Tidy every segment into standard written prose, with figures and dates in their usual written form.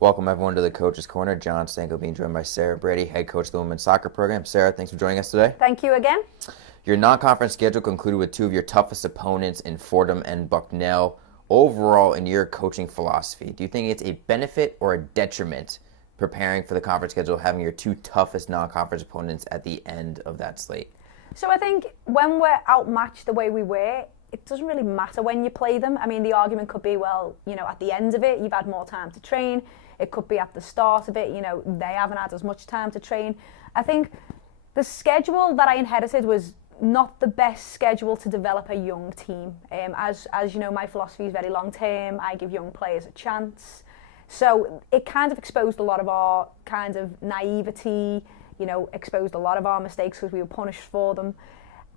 Welcome everyone to the Coach's Corner. John Stanko being joined by Sarah Brady, head coach of the women's soccer program. Sarah, thanks for joining us today. Thank you again. Your non-conference schedule concluded with two of your toughest opponents in Fordham and Bucknell. Overall, in your coaching philosophy, do you think it's a benefit or a detriment preparing for the conference schedule, having your two toughest non-conference opponents at the end of that slate? So I think when we're outmatched the way we were, it doesn't really matter when you play them. I mean, the argument could be, well, at the end of it, you've had more time to train. It could be at the start of it, they haven't had as much time to train. I think the schedule that I inherited was not the best schedule to develop a young team. As you know, my philosophy is very long term. I give young players a chance. So it kind of exposed a lot of our kind of naivety, exposed a lot of our mistakes because we were punished for them.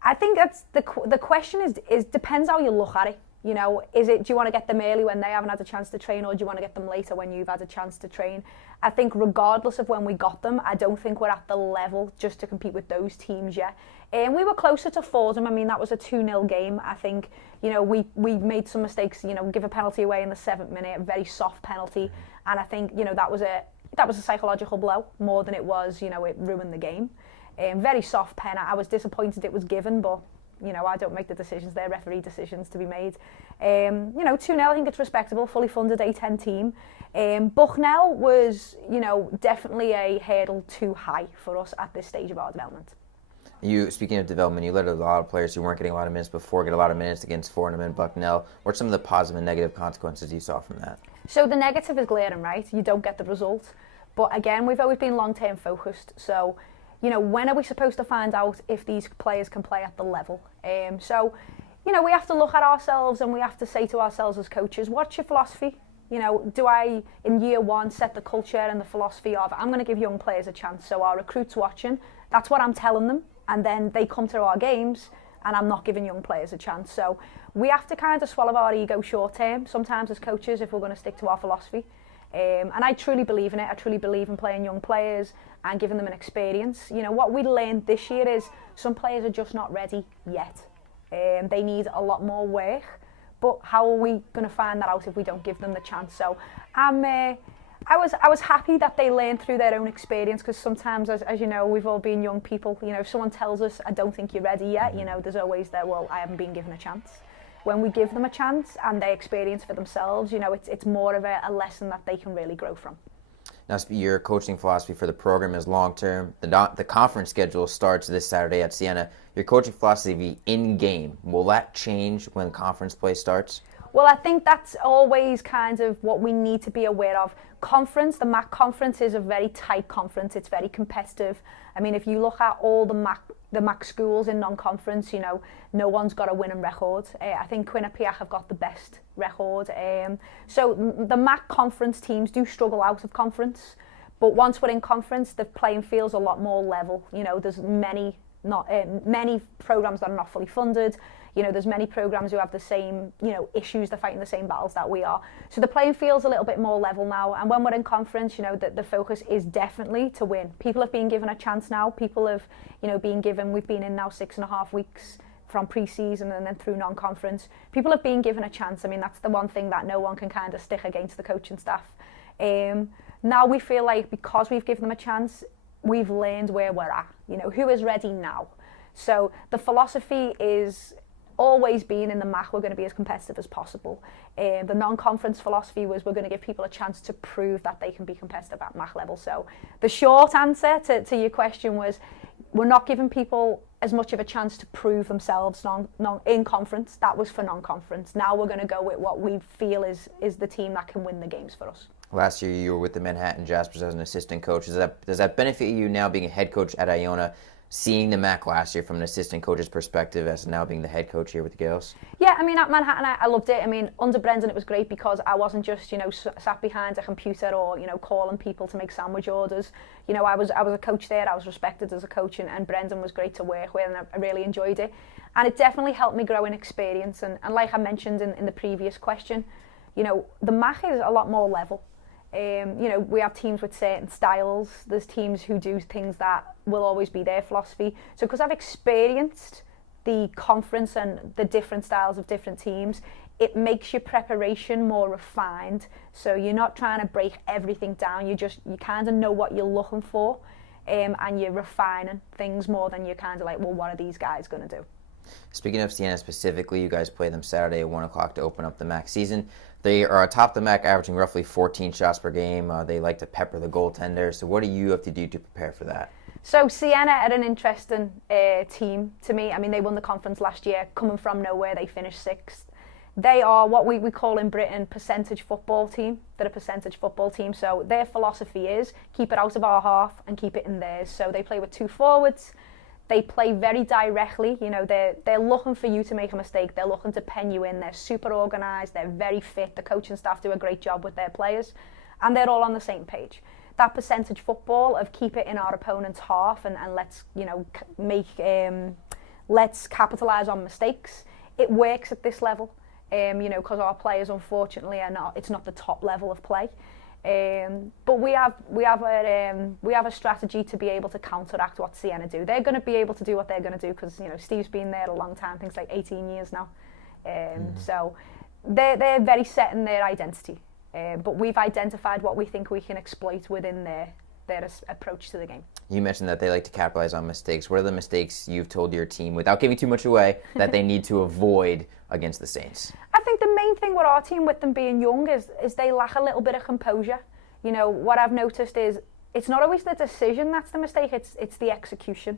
I think that's the question is depends how you look at it. Do you want to get them early when they haven't had a chance to train, or do you want to get them later when you've had a chance to train? I think regardless of when we got them, I don't think we're at the level just to compete with those teams yet. And we were closer to Fordham. I mean, that was a 2-0 game. I think, we made some mistakes, give a penalty away in the 7th minute, a very soft penalty. And I think, that was a psychological blow more than it was, it ruined the game. Very soft pen. I was disappointed it was given, but I don't make the decisions. They're referee decisions to be made. 2-0, I think it's respectable, fully funded A10 team. Bucknell was, definitely a hurdle too high for us at this stage of our development. Speaking of development, you let a lot of players who weren't getting a lot of minutes before get a lot of minutes against Fordham and Bucknell. What are some of the positive and negative consequences you saw from that? So the negative is glaring, right? You don't get the result. But again, we've always been long-term focused. So, when are we supposed to find out if these players can play at the level? We have to look at ourselves and we have to say to ourselves as coaches, what's your philosophy? Do I, in year one, set the culture and the philosophy of, I'm going to give young players a chance. So our recruits watching, that's what I'm telling them. And then they come to our games and I'm not giving young players a chance. So we have to kind of swallow our ego short term, sometimes as coaches, if we're going to stick to our philosophy. And I truly believe in it. I truly believe in playing young players and giving them an experience. What we learned this year is some players are just not ready yet. They need a lot more work. But how are we going to find that out if we don't give them the chance? So I was happy that they learned through their own experience, because sometimes, as you know, we've all been young people. If someone tells us, I don't think you're ready yet, there's always that, well, I haven't been given a chance. When we give them a chance and they experience for themselves, it's more of a lesson that they can really grow from. Now, your coaching philosophy for the program is long-term. The conference schedule starts this Saturday at Siena. Your coaching philosophy in-game, will that change when conference play starts? Well, I think that's always kind of what we need to be aware of. Conference, the MAC conference is a very tight conference. It's very competitive. I mean, if you look at all the MAC schools in non-conference, no one's got a winning record. I think Quinnipiac have got the best record. So the MAC conference teams do struggle out of conference. But once we're in conference, the playing field's a lot more level. There's many programs that are not fully funded. There's many programs who have the same, issues. They're fighting the same battles that we are. So the playing field's a little bit more level now. And when we're in conference, the focus is definitely to win. People have been given a chance now. People have, we've been in now 6.5 weeks from pre-season and then through non-conference. People have been given a chance. I mean, that's the one thing that no one can kind of stick against the coaching staff. Now we feel like because we've given them a chance, we've learned where we're at. Who is ready now? So the philosophy is always been in the MAC, we're going to be as competitive as possible. The non-conference philosophy was we're going to give people a chance to prove that they can be competitive at MAC level. So the short answer to your question was we're not giving people as much of a chance to prove themselves in conference. That was for non-conference. Now we're going to go with what we feel is the team that can win the games for us. Last year you were with the Manhattan Jaspers as an assistant coach. Does that benefit you now being a head coach at Iona, seeing the MAC last year from an assistant coach's perspective as now being the head coach here with the Gaels? Yeah, I mean, at Manhattan, I loved it. I mean, under Brendan, it was great because I wasn't just, sat behind a computer or, calling people to make sandwich orders. I was a coach there. I was respected as a coach, and Brendan was great to work with, and I really enjoyed it. And it definitely helped me grow in experience. And like I mentioned in the previous question, the MAC is a lot more level. We have teams with certain styles. There's teams who do things that will always be their philosophy. So because I've experienced the conference and the different styles of different teams, it makes your preparation more refined. So you're not trying to break everything down. You kind of know what you're looking for, and you're refining things more than you're kind of like, well, what are these guys going to do? Speaking of Siena specifically, you guys play them Saturday at 1 o'clock to open up the MAC season. They are atop the MAC, averaging roughly 14 shots per game. They like to pepper the goaltender. So what do you have to do to prepare for that? So Siena are an interesting team to me. I mean, they won the conference last year, coming from nowhere. They finished 6th. They are what we call in Britain percentage football team. They're a percentage football team. So their philosophy is keep it out of our half and keep it in theirs. So they play with 2 forwards. They play very directly. You know, they're looking for you to make a mistake. They're looking to pen you in. They're super organised. They're very fit. The coaching staff do a great job with their players. And they're all on the same page. That percentage football of keep it in our opponent's half and let's, you know, let's capitalise on mistakes. It works at this level, you know, because our players unfortunately it's not the top level of play. But we have a strategy to be able to counteract what Siena do. They're going to be able to do what they're going to do because, you know, Steve's been there a long time, things like 18 years now. So they're very set in their identity. But we've identified what we think we can exploit within their approach to the game. You mentioned that they like to capitalize on mistakes. What are the mistakes you've told your team, without giving too much away, that they need to avoid against the Saints? I think the main thing with our team, with them being young, is they lack a little bit of composure. You know, what I've noticed is it's not always the decision that's the mistake, it's the execution.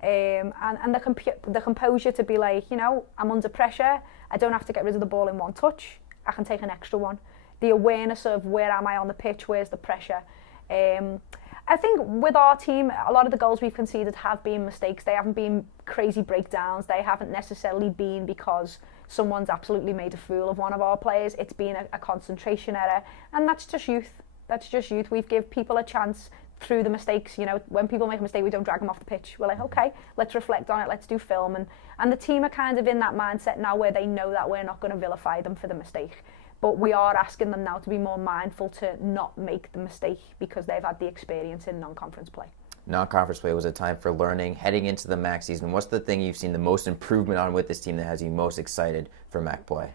And the composure to be like, you know, I'm under pressure, I don't have to get rid of the ball in one touch, I can take an extra one. The awareness of where am I on the pitch, where's the pressure. I think with our team, a lot of the goals we've conceded have been mistakes. They haven't been crazy breakdowns. They haven't necessarily been because someone's absolutely made a fool of one of our players. It's been a concentration error, and that's just youth. That's just youth. We've given people a chance through the mistakes. You know, when people make a mistake, we don't drag them off the pitch. We're like, okay, let's reflect on it. Let's do film. And the team are kind of in that mindset now where they know that we're not going to vilify them for the mistake. But we are asking them now to be more mindful to not make the mistake because they've had the experience in non-conference play. Non-conference play was a time for learning. Heading into the MAC season, what's the thing you've seen the most improvement on with this team that has you most excited for MAC play?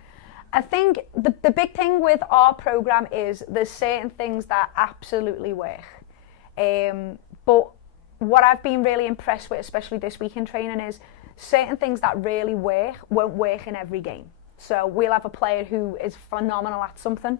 I think the big thing with our program is there's certain things that absolutely work. But what I've been really impressed with, especially this week in training, is certain things that really work won't work in every game. So we'll have a player who is phenomenal at something,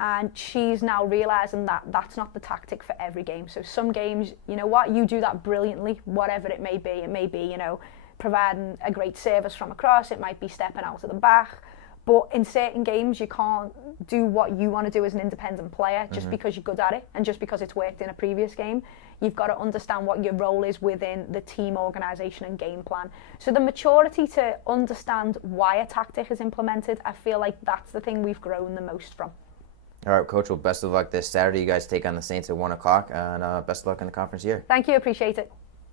and she's now realising that that's not the tactic for every game. So some games, you know what, you do that brilliantly, whatever it may be. It may be, you know, providing a great service from across. It might be stepping out of the back. But in certain games, you can't do what you want to do as an independent player just because you're good at it and just because it's worked in a previous game. You've got to understand what your role is within the team organisation and game plan. So the maturity to understand why a tactic is implemented, I feel like that's the thing we've grown the most from. All right, Coach, well, best of luck this Saturday. You guys take on the Saints at 1 o'clock, and best of luck in the conference year. Thank you, appreciate it.